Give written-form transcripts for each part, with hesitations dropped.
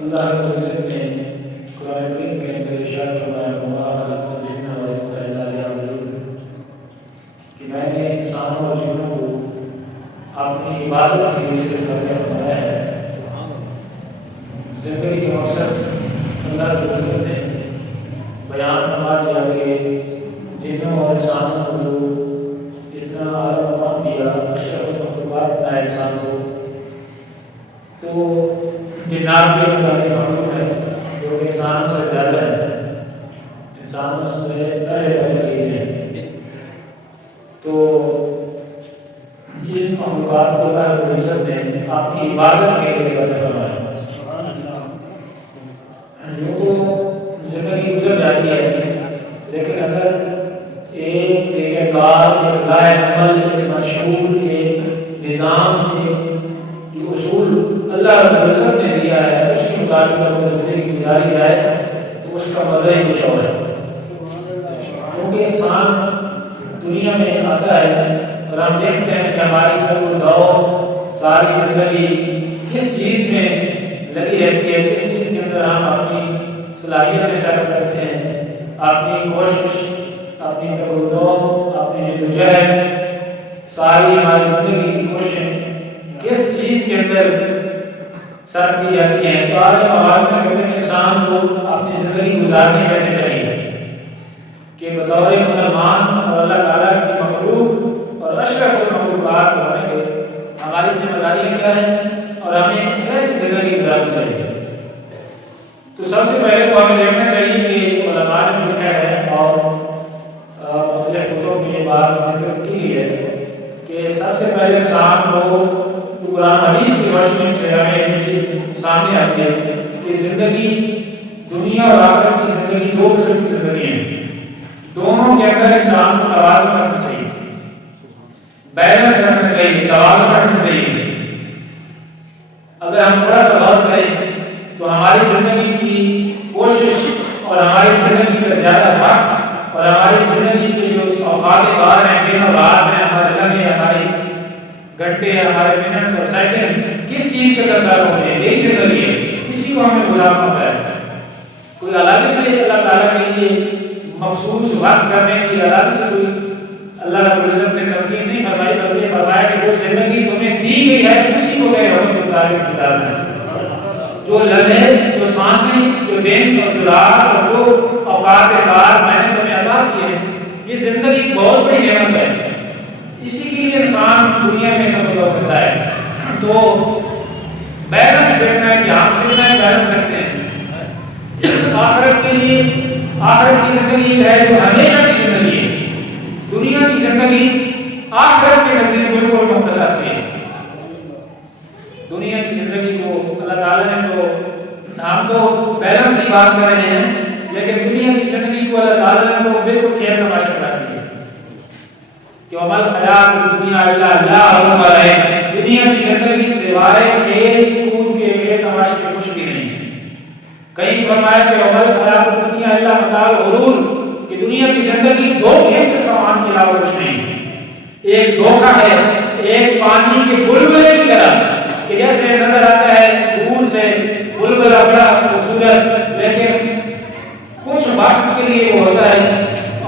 اللہ رب العزت نے قرآن کریم کے اندر ارشاد فرمایا وما خلقت الجن والانس الا لیعبدون کہ میں نے انسانوں اور جنوں کو اپنی عبادت کے لیے صرف کرنے بنایا ہے۔ زندگی کا مقصد اللہ رب العزت نے بیان فرما دیا کہ جنوں اور انسانوں کو اتنا اعلیٰ مقام دیا، اشرف مخلوقات بنایا انسان کو، تو جنات بھی اللہ کے مخلوق ہے جو کہ انسانوں سے زیادہ ہے، انسانوں سے پہلے ہے۔ تو یہ مخلوقات کو اللہ رب العزت نے اپنی عبادت کے لیے بنا بنایا۔ یوں تو زندگی گزر جاتی ہے، لیکن اگر ایک طریقہ کار، ایک لائق عمل، ایک مشہور، ایک نظام، ایک اصول اللہ رب العزت نے دیا ہے، اس کے مطابق اگر زندگی گزاری جائے تو اس کا مزہ ہی کچھ اور ہے۔ کیونکہ انسان دنیا میں آتا ہے اور ہم دیکھتے ہیں کہ ہماری دور ساری زندگی کس چیز میں لگی رہتی ہے، کس چیز کے اندر ہم اپنی صلاحیتیں صرف کرتے ہیں، اپنی کوشش، اپنی اپنی جدوجہد، ساری ہماری زندگی کی کوشش کس چیز کے اندر صرف کی جاتی ہے۔ تو آج آواز میں کہتے ہیں انسان کو اپنی زندگی گزارنی کیسے چاہیے کہ بطور مسلمان اور اللہ تعالیٰ کی مخلوق اور اشرف المخلوقات ہونے کے ہماری ذمہ داریاں کیا ہیں اور ہمیں کیسے زندگی گزارنی چاہیے۔ تو سب سے پہلے تو ہمیں دیکھنا چاہیے کہ علماء نے لکھا ہے اور مختلف کتب میں یہ بات ذکر کی گئی ہے کہ سب سے پہلے انسان کو قرآن حدیث کی روشنی سے ہمیں یہ چیز سامنے آتی ہے کہ زندگی دنیا اور آخرت کی زندگی دو قسم کی زندگی ہیں، دونوں کے اندر انسان کو توازن رکھنا چاہیے، بیلنس رکھنا چاہیے، توازن رکھنا چاہیے۔ اگر ہم تھوڑا سا غور کریں تو ہماری زندگی کی کوشش اور ہماری زندگی کا زیادہ وقت اور ہماری زندگی کے جو اوقات کار ہیں، دن اور رات ہیں، ہمارے لمحے، ہماری گھنٹے، ہمارے منٹس اور سیکنڈ کس چیز کے اثر ہوتے ہیں، ایک زندگی ہے، اسی کو ہمیں گزارنا ہوتا ہے۔ کوئی الگ سے اللہ تعالیٰ کے لیے مخصوص وقت کرنے کی الگ سے کوئی اللہ رب العزت نے ترکیب نہیں فرمائی، بلکہ فرمایا کہ وہ زندگی تمہیں دی گئی ہے اسی کو میرے حکم کے مطابق گزارنا ہے۔ جو لمحے، جو سانسیں، جو دن اور جو رات اور جو اوقات کار میں نے تمہیں عطا کیے ہیں، یہ زندگی بہت بڑی نعمت ہے، اسی کے لیے انسان دنیا میں کمزور کرتا ہے۔ تو بیلنس دیکھنا ہے کہ ہم کتنا بیلنس رکھتے ہیں آخرت کے لیے۔ آخرت کی زندگی ہے جو ہمیشہ کی زندگی ہے، دنیا کی زندگی آخرت کے نزدیک بالکل مختصر سی ہے۔ دنیا کی زندگی کو اللہ تعالیٰ نے تو ہم تو بیلنس کی بات کر رہے ہیں، لیکن دنیا کی زندگی کو اللہ تعالیٰ نے تو بالکل کھیل تماشا کرا دیا کہ عمل خیال دنیا اللہ ہے، دنیا کی زندگی سوائے کھیل کود کے کھیل تماشے کے کچھ بھی نہیں ہے۔ کہیں فرمایا کہ عمل خیال دنیا اللہ مطال غرور کہ دنیا کی زندگی دھوکے کے سامان کے علاوہ کچھ نہیں ہے۔ ایک دھوکہ ہے، ایک پانی کے بلبلے کی طرح کہ جیسے نظر آتا ہے دور سے بلبلا بڑا خوبصورت، لیکن کچھ وقت کے لیے وہ ہوتا ہے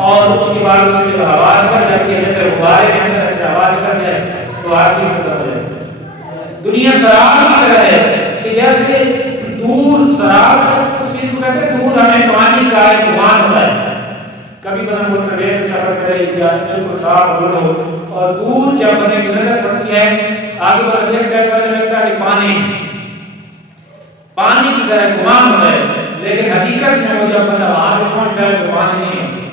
اور اس کے بعد اس کی ہوا نکل جاتی ہے، جیسے غبارے کے اندر سے ہوا نکل جائے تو آگ کی ختم ہو جاتی ہے۔ دنیا سراب کی طرح ہے کہ جیسے دور سراب اس چیز کو کہتے ہیں، دور ہمیں پانی کا ایک گمان ہوتا ہے، کبھی بدن ملک ریل سفر کرے یا بالکل صاف روڈ ہو اور دور جب بنے کی نظر پڑتی ہے آگے پر دیکھتا ہے تو ایسا لگتا ہے کہ پانی کی طرح گمان ہوتا ہے، لیکن حقیقت میں وہ جب بندہ وہاں پہ پہنچتا ہے تو پانی نہیں ہوتا۔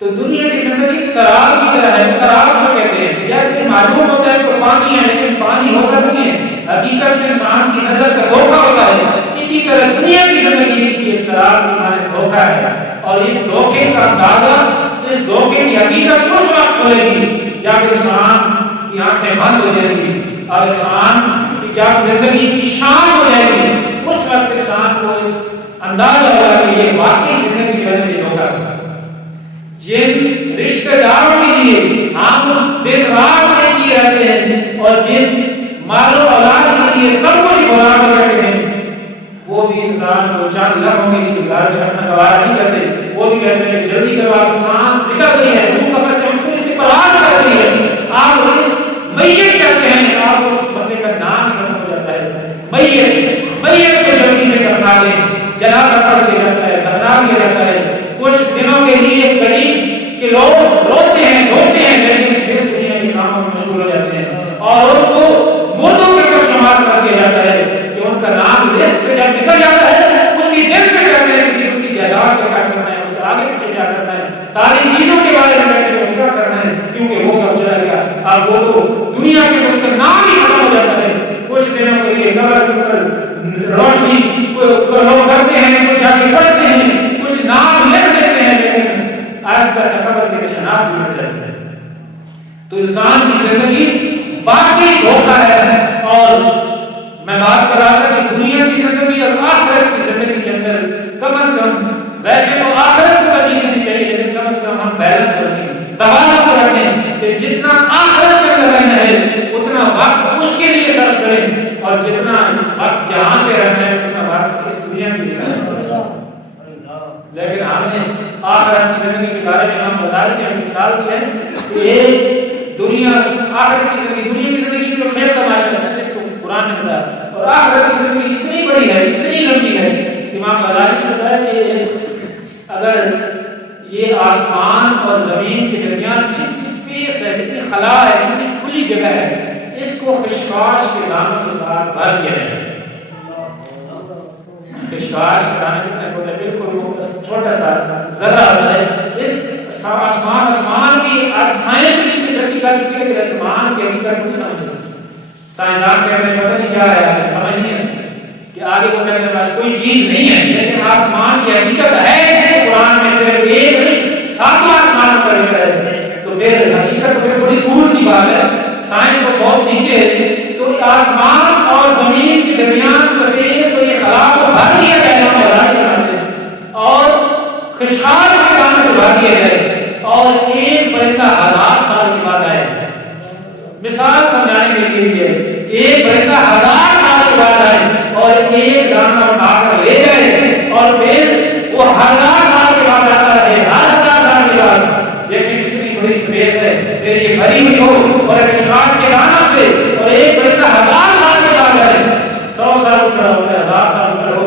تو دنیا کی زندگی سراب کی طرح ہے، سراب سے کہتے ہیں کہ جیسے معلوم ہوتا ہے کہ پانی ہے لیکن پانی ہوتا نہیں ہے، حقیقت میں انسان کی نظر کا دھوکہ ہوتا ہے۔ اسی طرح دنیا کی زندگی بھی ایک سراب کی مانند دھوکہ ہے، اور اس دھوکے کا اندازہ، اس دھوکے کی حقیقت اس وقت ہوئے گی جب انسان کی آنکھیں بند ہو جائیں گی اور انسان کی جب زندگی کی شان ہو جائے گی، اس وقت انسان کو اس اندازہ ہوگا کہ یہ واقعی زندگی جو ہے یہ دھوکہ ہے۔ جن رشتہ داروں کے لیے ہم دن رات کیے رہتے ہیں اور جن مال و اولاد کے لیے سب کچھ برابر کرتے ہیں، بھی انسان کو 4 لمحوں کے لیے گھر میں رکھنا گوارا نہیں کرتے، وہ بھی کہتے ہیں جلدی کرو، آپ سانس نکل رہی ہے، روح کا بس ہم سے پرواز کر رہی ہے، آپ اس میت کہتے ہیں، آپ اس بندے کا نام ختم ہو جاتا ہے، میت کو جلدی سے کرنا لیں، جنازہ پڑھ دیا جاتا ہے، دفنا دیا جاتا ہے، کچھ دنوں کے لیے قریب کے لوگ روتے ہیں لیکن پھر دنیا کے کاموں میں مشغول ہو جاتے ہیں اور ان کو مردوں کے اوپر شمار کر دیا جاتا ہے کہ ان کا نام لسٹ سے جب نکل جاتا ہے اسی دن سے کہتے ہیں کہ اس کی جائیداد کا کیا کرنا ہے، اس کے آگے پیچھے کیا کرنا ہے، ساری چیزوں کے بارے میں کیا کرنا ہے، کیونکہ وہ کب چلا گیا اب وہ تو دنیا کے اس کا نام ہی ختم ہو جاتا ہے۔ کچھ دنوں کے لیے قبر کے اوپر روشنی لوگ کرتے ہیں، کچھ جا کے پڑھتے ہیں، کچھ نام لکھ دیتے ہیں، لیکن آہستہ آہستہ قبر کے نشانات بھی مٹ جاتے ہیں۔ تو انسان کی زندگی باقی دھوکہ ہے، اور میں بات کر رہا تھا کہ دنیا کی زندگی اور آخرت کی زندگی کے اندر کم از کم، ویسے تو آخرت کو ترجیح دینی چاہیے لیکن کم از کم ہم بیلنس رکھیں، توازن کو رکھیں کہ جتنا آخرت کے اندر رہنا ہے اتنا وقت اس کے لیے صرف کریں، اور جتنا وقت جہاں پہ رہنا ہے اتنا وقت اس دنیا کے لیے صرف کریں۔ لیکن ہم نے آخرت کی زندگی کے بارے میں ہم بتا رہے ہیں، ہم مثال دی ہے کہ دنیا آخرت کی زندگی جو کھیل تماشا ہے جس کو قرآن نے بتایا، اور آخرت کی زندگی اتنی بڑی ہے، اتنی لمبی ہے، امام غزالی نے بتایا کہ اگر یہ آسمان اور زمین کے درمیان جتنی اسپیس ہے، جتنی خلا ہے، جتنی کھلی جگہ ہے، اس کو خشخاش کے دانوں کے ساتھ بھر دیا جائے۔ خشخاش کے دانے کتنے ہوتے ہیں؟ بالکل چھوٹا سا ذرہ ہوتا ہے۔ اس آسمان کی آج سائنس کی ترقی کر چکی ہے کہ آسمان کی حقیقت نہیں سمجھتے، سائنسدان کہتے ہیں پتہ نہیں کیا ہے، سمجھ نہیں ہے کہ آگے وہ کہتے ہیں بس کوئی چیز نہیں ہے، لیکن آسمان کی حقیقت ہے، قرآن میں صرف ایک نہیں 7 آسمان پر ہے، تو پھر حقیقت میں بڑی دور کی بات ہے، سائنس تو بہت نیچے ہے۔ تو آسمان اور زمین کے درمیان سپیس اور یہ خلا کو بھر دیا جائے اور خشخاش کے دانوں سے بھر دیا جائے، اور ایک پرندہ 1000 سال کے بعد آئے۔ مثال سمجھانے کے لیے ایک پرندہ 1000 سال کے بعد آئے اور ایک دانہ اٹھا کر لے جائے، اور پھر وہ 1000 سال کے بعد آتا ہے، 1000 سال کے بعد، لیکن کتنی بڑی اسپیس ہے، پھر یہ بھری ہوئی ہو اور خشخاش کے دانوں سے، اور ایک پرندہ 1000 سال کے بعد آئے، 100 سال اوپر ہوتا ہے، 1000 سال اوپر ہو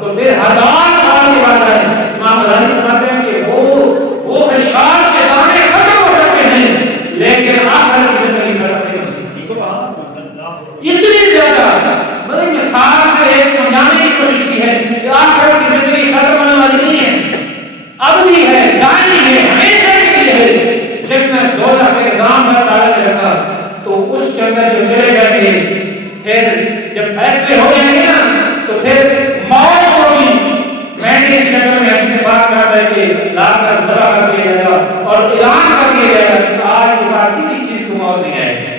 تو پھر 1000 سال کے بعد آئے۔ امام غزالی فرماتے ہیں کہ وہ خشخاش کے دانے ختم ہو سکتے ہیں لیکن آخرت کی زندگی ختم نہیں ہو سکتی۔ اتنی زیادہ مطلب مثال سے ایک سمجھانے کی کوشش کی ہے کہ آخرت کی زندگی ختم ہونے والی نہیں ہے، ابدی ہے، دائمی ہے، ہمیشہ کے لیے ہے۔ جب میں دوزخ کے نظام پر ڈال رکھا تو اس کے اندر جو چلے جائیں گے، پھر جب فیصلے ہو جائیں گے نا تو پھر موت ہوگی، مینڈی کے شکل میں ہم سے بات کر رہے کہ لا کر ذبح کر دیا جائے گا اور اعلان کر دیا جائے گا کہ آج کے بعد کسی چیز کو موت نہیں آئے گی،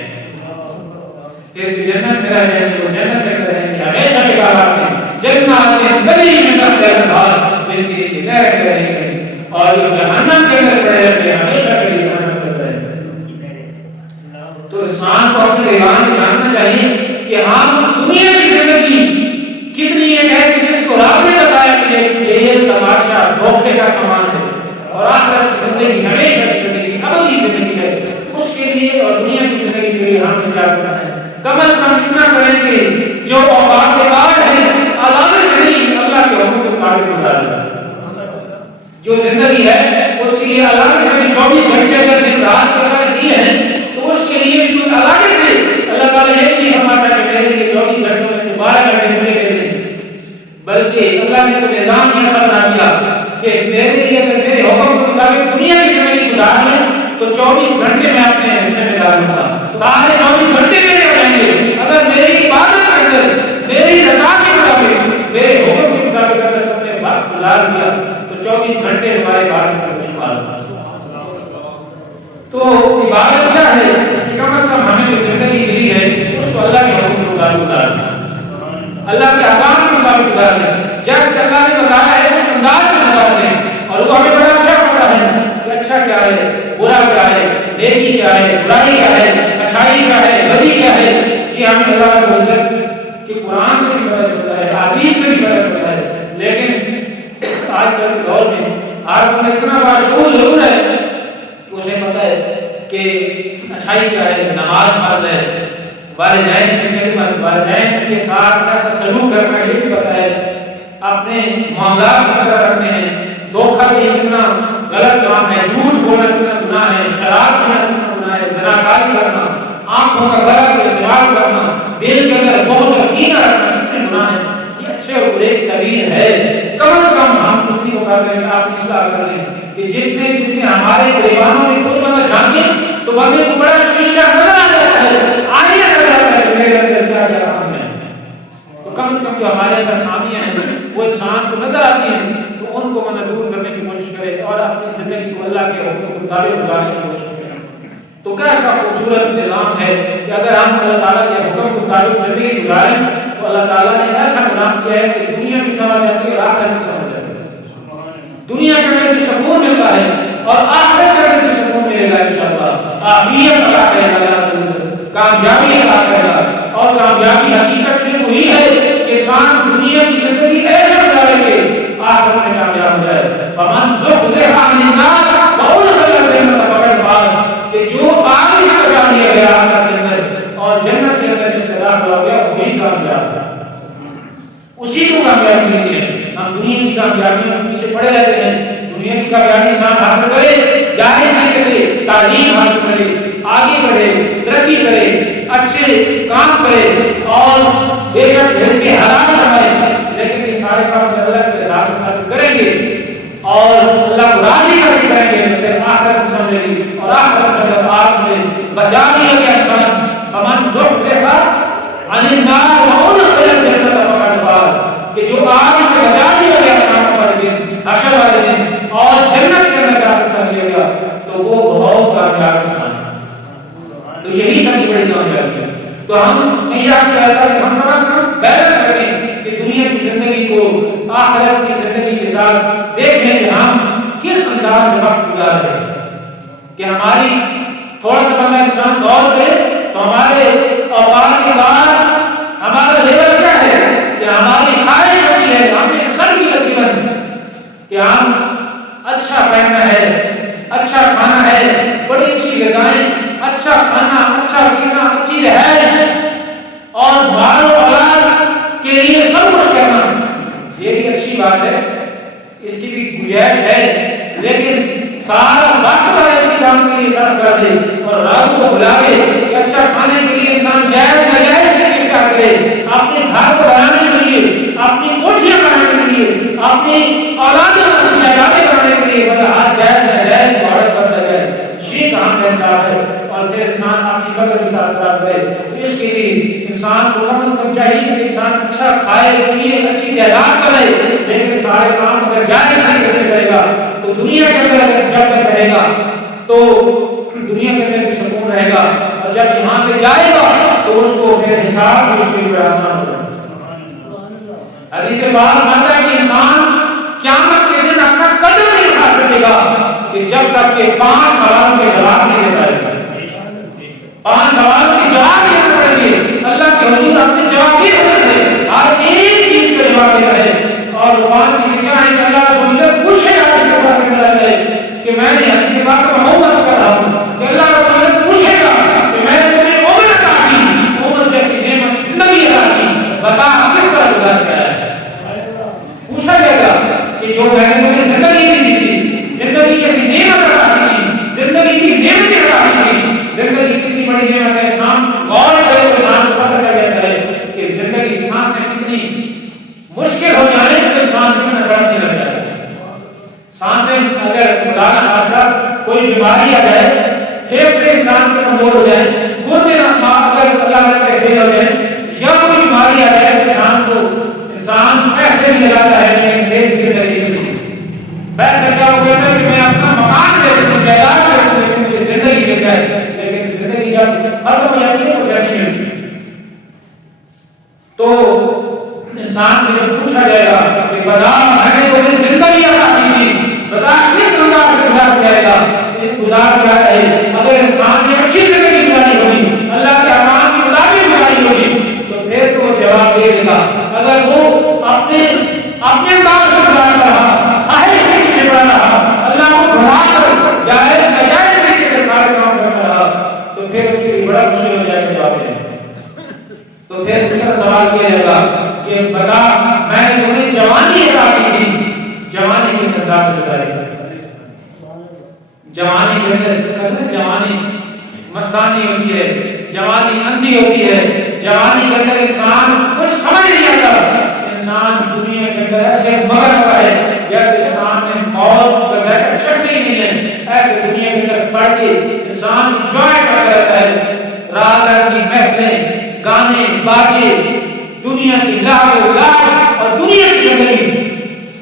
پھر جنت میں رہ جائیں گے، وہ جنت میں رہیں گے ہمیشہ کے بعد میں، جنت میں گلی میں تک رہا دل کے نیچے نہر رہیں گے، اور جو جہنم کے اندر رہیں گے ہمیشہ کے لیے جہنم میں رہیں گے۔ تو انسان کو اپنے ایمان جاننا چاہیے کہ ہم دنیا کی زندگی کتنی ایک ہے کہ جس کو رب نے بتایا کہ یہ کھیل تماشا دھوکے کا سامان ہے، اور آخرت کی زندگی ہمیشہ کی زندگی ابدی زندگی ہے، اس کے لیے اور دنیا کی زندگی کے لیے ہم نے کیا کرنا ہے؟ کم از کم اتنا کریں کہ جو اوقات بعد ہے عذاب سے نہیں اللہ کے حکم کو قابل گزارنا، جو زندگی ہے اس کے لیے الگ سے 24 گھنٹے اگر دن رات کے اگر دیے ہیں تو اس کے لیے بھی کوئی الگ سے اللہ تعالیٰ یہ نہیں فرماتا کہ میرے لیے 24 گھنٹوں میں سے 12 گھنٹے مجھے دے دیں، بلکہ اللہ نے تو نظام یہ ایسا بنا دیا کہ میرے لیے اگر میرے حکم کے مطابق دنیا کی زندگی گزار لیں تو 24 گھنٹے میں اپنے حصے میں ڈال دوں گا، سارے 24 گھنٹے میرے ہو جائیں گے اگر میری عبادت کے اندر میری رضا کے مطابق میرے حکم کے مطابق اگر تم نے وقت گزار دیا تو 24 گھنٹے ہمارے عبادت میں شمار ہوگا۔ تو عبادت کیا ہے کہ کم از کم ہمیں جو زندگی ملی ہے اس کو اللہ کے حکم کے مطابق گزارنا، اللہ کے احکام کے مطابق گزارنا، جیسے اللہ نے بتایا ہے اس انداز سے گزارنا، اور وہ ہمیں بڑا اچھا پتا ہے کہ اچھا کیا ہے، برا کیا ہے، نیکی کیا ہے، برائی کیا ہے، اچھائی کیا ہے، بدی کیا ہے، یہ ہمیں اللہ کی عزت کہ قرآن سے بھی پتہ چلتا ہے، حدیث سے بھی پتہ چلتا ہے، لیکن آج کل کے دور میں ہر کوئی اتنا باشعور ضرور ہے کہ اسے پتہ ہے کہ اچھائی کیا ہے، نماز فرض ہے، والدین کی خدمت، والدین کے ساتھ کیسا سلوک کرنا یہ بھی پتہ ہے، اپنے معاملات کس طرح رکھنے ہیں، دھوکہ دہی کتنا غلط کام ہے، جھوٹ بولنا کتنا گناہ ہے، شراب پینا کتنا گناہ ہے، زناکاری کرنا، آنکھوں کا غلط استعمال کرنا، دل کے اندر بہت یقین رکھنا کتنے گناہ ہیں۔ یہ اچھے اور برے کی تمیز ہے، کم از کم ہم اتنی کو کر رہے ہیں، آپ اصلاح کر رہے ہیں کہ جتنے ہمارے گریبانوں میں کوئی بندہ جانتے تو بندے کو بڑا شیشہ نظر آ جاتا ہے، آئینہ نظر آتا ہے کہ میرے اندر کیا کیا خامی ہے، تو کم از کم جو ہمارے اندر خامیاں ہیں وہ انسان کو نظر آتی ہیں تو ان کو دور کرنے کی کوشش کرے اور اپنی زندگی کو اللہ کے حکم کے مطابق گزارنے کی کوشش کرے۔ تو کیسا خوبصورت نظام ہے کہ اگر ہم اللہ تعالیٰ کے حکم کے مطابق زندگی گزاریں تو اللہ تعالیٰ نے ایسا نظام کیا ہے کہ دنیا بھی سمجھ جاتی ہے اور آخرت بھی سمجھ جاتی ہے، دنیا کے اندر بھی سکون ملتا ہے اور آخرت کے اندر بھی سکون ملے گا انشاءاللہ، عافیت عطا کرے گا اللہ تعالیٰ، کامیابی عطا کرے گا، اور کامیابی حقیقت میں وہی ہے کہ انسان دنیا کی زندگی ایسے گزارے کہ آخرت میں کامیاب ہو جائے۔ فمن زحزح عن النار وادخل الجنة فقد فاز، کہ جو آگ سے بچا لیا گیا آخرت کے اندر اور جنت کے اندر جس کا داخل ہو گیا وہی کامیاب ہے، اسی کو کامیابی ملی ہے۔ ہم دنیا کی کامیابی میں پیچھے پڑے رہتے ہیں، دنیا کی کامیابی انسان حاصل کرے، جائز طریقے سے تعلیم حاصل کرے، آگے بڑھے، ترقی کرے، اچھے کام کرے اور بے شک رزق حلال کمائے، لیکن یہ سارے کام اللہ کے رضا کے خاطر کریں گے اور اللہ کو راضی کر کے کریں گے، پھر آخرت سمجھے گی اور آخرت میں جب آگ سے بچا لیا گیا انسان، فمن زحزح عن النار وادخل الجنة فقد فاز، کہ جو آگ سے بچا لیا گیا قیامت والے دن، حشر والے دن اور جنت کے اندر داخل کر لیا گیا تو وہ بہت کامیاب انسان ہے۔ تو یہی سب سے بڑی کامیابی ہے۔ تو ہم یہ آپ کہتا ہے کہ ہم کم از کم بیلنس کریں کہ دنیا کی زندگی کو آخرت کی زندگی کے ساتھ دیکھیں کہ ہم کس انداز سے وقت گزار رہے ہیں، کہ ہماری تھوڑا سا بندہ انسان غور کرے تو ہمارے اوقات کے بعد ہمارا لیول کیا ہے، کہ ہماری خواہش ہوتی ہے ہم نے سر کی تقریباً کہ ہم اچھا پہننا ہے، اچھا کھانا ہے، بڑی اچھی غذائیں، اچھا کھانا، اچھا پینا، اچھی رہائش اور مال و اولاد کے لیے سب کچھ کرنا، یہ بھی اچھی بات ہے، اس کی بھی گنجائش ہے، لیکن سارا وقت ایسے کام کے لیے صرف کر دے اور رات کو بلا کے کہ اچھا کھانے کے لیے انسان جائز ناجائز کے لیے کیا کرے، اپنے گھر کو بنانے کے لیے، اپنی کوٹھیاں بنانے کے لیے، اپنی اولادیں جائیدادیں بنانے کے لیے ہر جائز ناجائز کو عرض کرتا جائے، یہ کام کا حساب ہے اور پھر انسان اپنی قبر کے ساتھ کر دے۔ تو اس کے لیے انسان کو کم از کم چاہیے کہ انسان اچھا کھائے پیے، اچھی جائیداد کرے، لیکن سارے کام اگر جائز طریقے سے کرے گا تو دنیا کے اندر جب تک رہے گا تو دنیا کے اندر بھی سکون رہے گا اور جب یہاں سے جائے گا تو اس کو پھر حساب مشکل پر آسان ہوگا۔ حدیث پاک آتا ہے کہ انسان قیامت کے دن اپنا قدر نہیں اٹھا سکے گا کہ جب تک کہ 5 سوالوں کے جواب نہیں دے پائے گا۔ 5 سوالوں کے جواب نہیں دے گے، اللہ کے حضور اپنے جواب دیے ہوئے ہیں، ہر ایک چیز کا جواب دے رہے ہیں اور قرآن کی کیا ہے کہ اللہ کو مجھے پوچھے گا اس کے بارے میں کہ میں نے حدیث پاک کا محبت کر رہا ہوں کہ اللہ کو مجھے پوچھے گا کہ میں نے تمہیں عمر عطا کی، عمر جیسی نعمت زندگی عطا کی، بتا کس طرح گزار کیا ہے، پوچھا جائے گا کہ جو میں نے تمہیں زندگی دی تھی، زندگی جیسی نعمت عطا کی، زندگی کی نعمت عطا کی، زندگی کتنی بڑی نعمت ہے، انسان غور کرے تو انسان کو پتہ چل جاتا ہے کہ زندگی سانسیں کتنی مشکل ہو جائے تو انسان کتنا بڑھنے لگ جائے۔ سانسیں اگر خدا نہ خاصہ کوئی بیماری آ جائے، پھیپھڑے انسان کے کمزور ہو جائے، گردے اگر اللہ نے فیل ہو جائے یا کوئی بیماری آ جائے تو انسان پیسے بھی لگاتا ہے لیکن پھر کسی طریقے سے پیسے کیا ہو گیا کہ میں اپنا مکان دے دوں، جائیداد دے دوں، لیکن مجھے زندگی مل جائے، لیکن زندگی جب ختم ہو جاتی ہے تو کیا نہیں ملتی۔ تو انسان سے جب پوچھا جائے گا کہ بتا میں نے تمہیں زندگی عطا کی تھی، بتا کس انداز سے گزار جائے گا، گزار کیا ہے، اگر انسان نے اچھی زندگی گزاری ہوگی، اللہ کے احکام کے مطابق گزاری ہوگی تو پھر تو جواب دے گا. اگر وہ اپنے کام سے بڑھا رہا، خواہش سے بڑھا رہا، اللہ کو بڑھا کر جائز ناجائز طریقے سے سارے کام کرتا رہا تو پھر اس کے لیے بڑا مشکل ہو جائے گا جواب دینا. تو پھر دوسرا سوال کیا جائے گا کہ بتا میں نے تمہیں جوانی عطا کی تھی، جوانی کس انداز سے گزاری؟ جوانی کے اندر جوانی مستانی ہوتی ہے، جوانی اندھی ہوتی ہے، جوانی کے اندر انسان کچھ سمجھ نہیں آتا. انسان دنیا کے اندر ایسے مگر ہوتا ہے جیسے انسان نے موت کا ذائقہ چکھا ہی نہیں ہے. ایسے دنیا کے اندر پڑھ کے انسان انجوائے کرتا رہتا ہے. رات رات کی محفلیں، گانے باجے، دنیا کی لہو لہو اور دنیا کی زندگی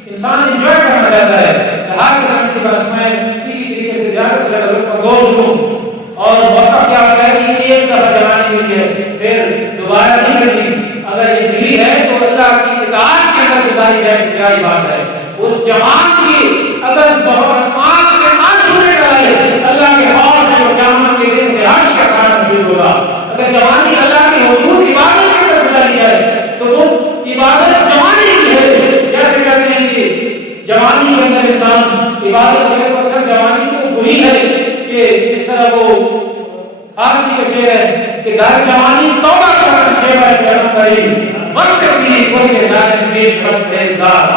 انسان انجوائے کرنا چاہتا ہے. ہر قسم کی رسمیں اسی طریقے سے زیادہ سے زیادہ لطف اندوز ہوں. اور موقع کیا ہوتا ہے کہ ایک دفعہ جوانی ملی ہے پھر دوبارہ نہیں ملی. اگر یہ ملی ہے تو اللہ کی اطاعت کے اندر گزاری ہے. کیا ہی بات ہے. اس جوان کی اگر صحبت آنکھ سے آنسو نکالے اللہ کے خوف سے قیامت کے دن سے عرش کا کھانا نصیب ہوگا. اگر جوانی اللہ کے حضور عبادت کے اندر گزاری ہے تو وہ عبادت جوانی کی ہے. کیسے کہتے ہیں کہ جوانی کے اندر انسان عبادت کرے تو اصل جوانی کو بری ہے کہ اس طرح وہ آخری کا شعر ہے کہ در جوانی توبہ کرنا شیوہ کرم کری وقت کی کوئی نظارت پیش وقت ریزدار.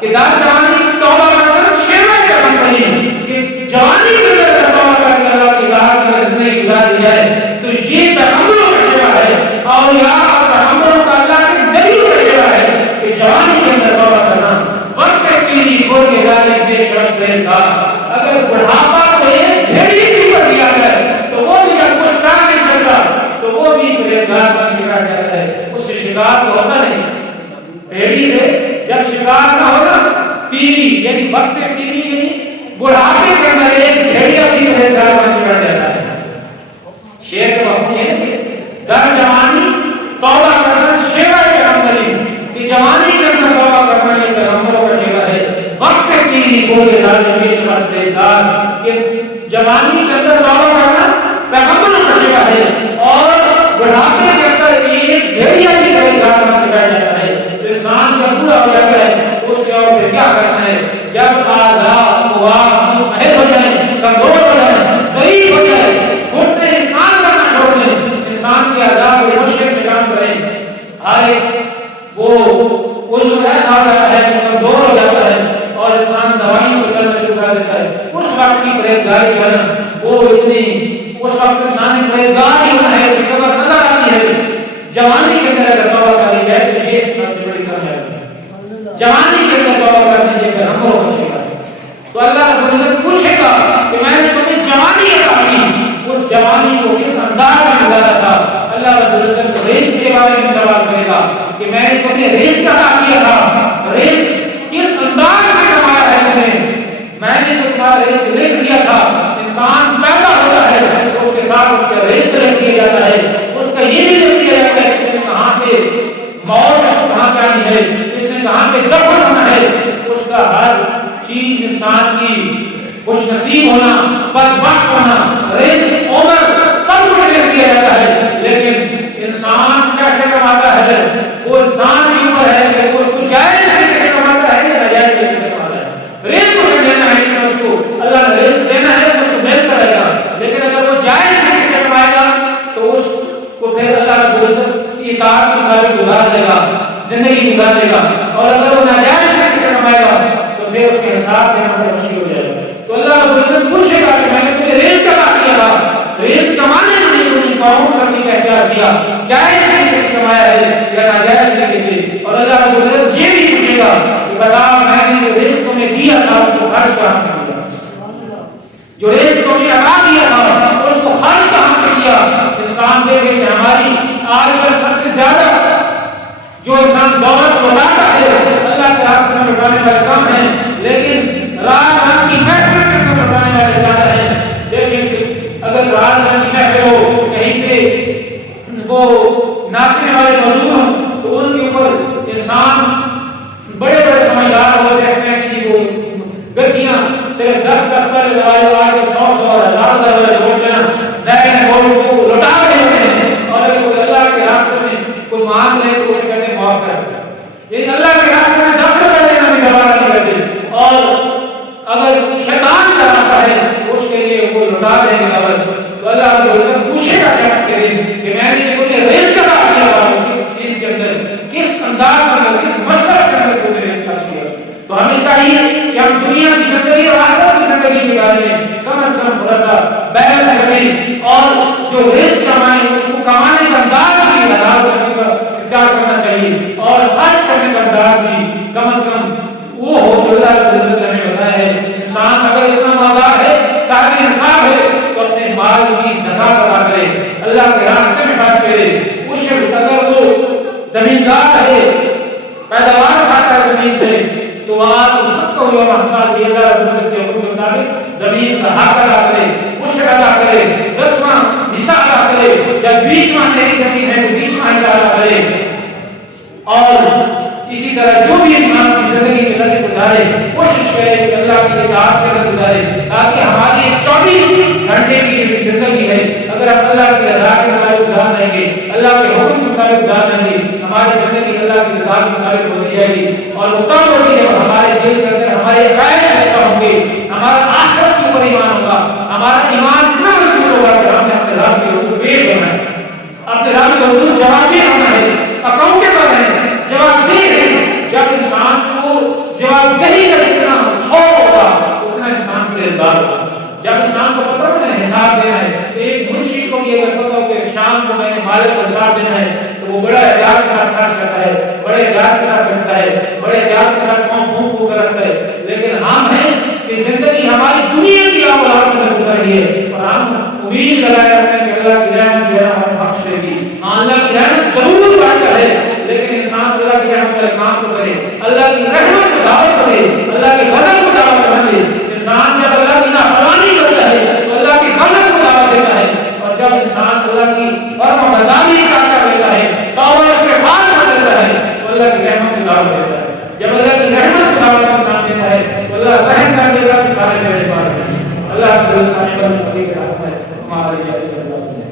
کہ در جوانی توبہ کرنا شیوہ کرم کری کہ جوانی کے اندر توبہ کرنا اللہ کی راہ میں زندگی گزار دی جائے تو یہ تحملوں کا شیوہ ہے. اور یہاں تحملوں کا اللہ کے نبی کا شیوہ ہے کہ جوانی کے اندر توبہ کرنا وقت کی کوئی نظارت پیش وقت ریزدار. اگر بڑھاپا کو ایک بھیڑی کی پر دیا ہے تو وہ بھی جب کچھ کر نہیں سکتا تو وہ بھی ریزدار بن کے رہ جاتا ہے. اس سے شکار تو ہوتا نہیں. بھیڑی سے جب شکار نہ ہونا پیری یعنی وقت پیری یعنی بڑھاپے کے اندر ایک بھیڑیا بھی ریزدار بن کے رہ جاتا ہے. شعر کے وقت یہ ہے در جوانی توبہ کرنا شیوہ کرم کری کہ جوانی کے اندر توبہ کرنا یہ پیغمبروں کا شیوہ ہے. وقت کی بولے ظالم پیش وقت ریزدار کہ جوانی کے اندر توبہ کرنا پیغمبروں کا شیوہ ہے. اور بڑھاپے کے اندر ایک بھیڑیا بھی ریزدار بن کے رہ جاتا ہے. تو انسان جب بوڑھا ہو جاتا ہے تو اس کے اور پھر کیا کرنا ہے؟ جب آزاد ہوا محل ہو جائے، کمزور ہو جائے، ضعیف ہو جائے، گھٹنے کام کرنا چھوڑ دیں، انسان کی آزاد و مشکل سے کام کریں. ہر ایک وہ عذر ایسا ہو جاتا ہے کہ کمزور ہو جاتا ہے اور انسان دوائیوں کو چلنا شروع کر دیتا ہے. اس وقت کی پرہیزگاری کرنا وہ اتنی اس وقت انسان کی پرہیزگاری ہونا ہے کہ قبر نظر آتی ہے. جوانی کے اندر اگر توبہ کری جائے تو یہ سب سے بڑی کامیابی ہے. جوانی کے اندر توبہ کرنے کے پیغمبروں کا شیوہ ہے. تو اللہ رب العزت پوچھے گا کہ میں نے تمہیں جوانی عطا کی، اس جوانی کو کس انداز میں گزارا تھا. اللہ رب العزت رزق کے بارے میں سوال کرے گا کہ میں نے تمہیں رزق عطا کیا تھا، رزق کس انداز میں کمایا ہے تمہیں. میں نے تمہارا رزق لکھ دیا تھا. انسان پیدا ہوتا ہے تو اس کے ساتھ اس کا رزق لکھ دیا جاتا ہے. اس کا یہ بھی لکھ دیا جاتا ہے کہ اس نے کہاں پہ موت کہاں پہ آنی ہے، اس نے کہاں پہ دفن ہونا ہے. اس کا ہر چیز انسان کی خوش نصیب ہونا، بدبخت ہونا، رزق عمر سب کچھ لکھ دیا جاتا ہے. لیکن انسان کیسے کماتا ہے وہ انسان کے اوپر ہے کہ وہ اس کو جائز طریقے سے کماتا ہے یا ناجائز طریقے سے کماتا ہے. رزق اسے دینا ہے کہ اس کو اللہ نے رزق دینا ہے تو اس کو ملتا رہے گا. لیکن اگر وہ جائز طریقے سے کمائے گا تو اس کو پھر اللہ رب العزت کی اطاعت کے مطابق گزار دے گا، زندگی گزار دے گا. اور اگر وہ ناجائز طریقے سے کمائے گا تو پھر اس کے حساب دینا بڑا مشکل ہو جائے گا. تو اللہ رب العزت پوچھے گا کہ میں نے تمہیں رزق عطا کیا تھا، رزق کمانے کے لیے تم قوم سبھی کا اختیار دیا، جائز طریقے سے کمایا ہے یا ناجائز طریقے سے. اور اللہ رب العزت یہ بھی پوچھے گا کہ بتا میں نے جو رزق تمہیں دیا تھا اس کو خرچ کہاں کیا، جو رزق تمہیں عطا دیا تھا اس کو خرچ کہاں پہ کیا. انسان دیکھے کہ ہماری آج کل سب سے زیادہ جو انسان دولت لوٹاتا ہے اللہ کے راستے میں لوٹانے والے کم ہیں، لیکن رات رات کی محفل میں لوٹانے والے زیادہ ہیں. لیکن اگر رات رات کی محفل ہو کہیں پہ وہ ناچنے والے موجود ہوں تو ان کے اوپر انسان بڑے بڑے سمجھدار ہو دیکھتے ہیں کہ وہ گٹیاں صرف 10 پر لگائے آگے 100 اور 1000 ووٹ لینا نئے ووٹ کو لوٹا رہے ہیں. اور اگر کوئی اللہ کے راستے میں کوئی مانگ لے تو کو کس مسلک کے اندر تو نے رسک کیا. تو ہمیں چاہیے کہ ہم دنیا کی زندگی اور آخرت کی زندگی کے بارے میں کم از کم تھوڑا سا بحث کریں اور جو رزق کمائیں اس کو کمانے کا انداز بھی حلال کرنے کا اختیار کرنا چاہیے اور خرچ کرنے کا انداز بھی کم از کم وہ ہو جو اللہ کے رزق نے بتایا ہے. انسان اگر اتنا مالدار ہے صاحب انصاف ہے تو اپنے مال کی زکات ادا کرے, اللہ کے راستے میں خرچ کرے. اس شخص اگر وہ زمیندار ہے پیداوار کھاتا ہے زمین سے تو آپ حق کو یوم حساب دے گا کے حکم کے مطابق زمین کا حق ادا کرے, عشر ادا کرے, 10واں حصہ ادا کرے یا 20واں میری زمین ہے تو 20واں حصہ ادا کرے. اور اسی طرح جو بھی انسان کی زندگی میں لگے گزارے کوشش کرے کہ اللہ کی اطاعت کے اندر گزارے تاکہ ہماری 24 گھنٹے کی جو زندگی ہے اگر ہم اللہ کی رضا کے مطابق گزار دیں گے, اللہ کے حکم کے مطابق گزار دیں گے, ہماری زندگی اللہ کی رضا کے مطابق ہوتی جائے گی. اور وہ تب ہوگی جب ہمارے دل کے اندر ہمارے عقائد ایسا ہوں گے, ہمارا آخرت کے اوپر ایمان ہوگا, ہمارا ایمان اتنا مضبوط ہوگا کہ ہم نے اپنے رب کے حکم پیش ہونا ہے, اپنے رب کے حکم جواب بھی ہونا ہے, اکاؤنٹیبل ہے, جواب دہ ہے. جب انسان کو جواب دہی کا اتنا خوف ہوگا اتنا انسان کردار ہوگا. جب انسان کو پتہ ہے حساب دینا ہے, ایک منشی کو یہ اگر پتہ ہو کہ شام کو میں نے مالک کو حساب دینا ہے تو وہ بڑا احتیاط کے ساتھ خرچ کرتا ہے, بڑے احتیاط کے ساتھ رکھتا ہے, بڑے احتیاط کے ساتھ پھونک کر رکھتا ہے. لیکن ہم ہیں کہ زندگی ہماری دنیا کی اولاد میں گزر رہی ہے اور ہم امید لگائے رکھتے ہیں کہ اللہ کی رحمت جو ہے ہمیں بخش دے گی. اللہ کی رحمت ضرور بڑھتا ہے لیکن انسان اللہ کی رحمت والے کام کو کرے, اللہ کی رحمت کو دعوت کرے, اللہ کے غضب کو دعوت کرے. انسان جب اللہ کی نافرمانی کرتا ہے تو اللہ کی غضب کو دعوت دیتا ہے, اور جب انسان اللہ کی فرمانبرداری کرتا رہتا ہے توبہ استغفار کرتا ہے تو اللہ کی رحمت کو دعوت دیتا ہے. جب اللہ کی رحمت کو دعوت انسان دیتا ہے تو اللہ رحم کر دے گا کہ سارے میرے پاس ہیں. اللہ تعالی کا نعمت ہے ہمارے جیسے اللہ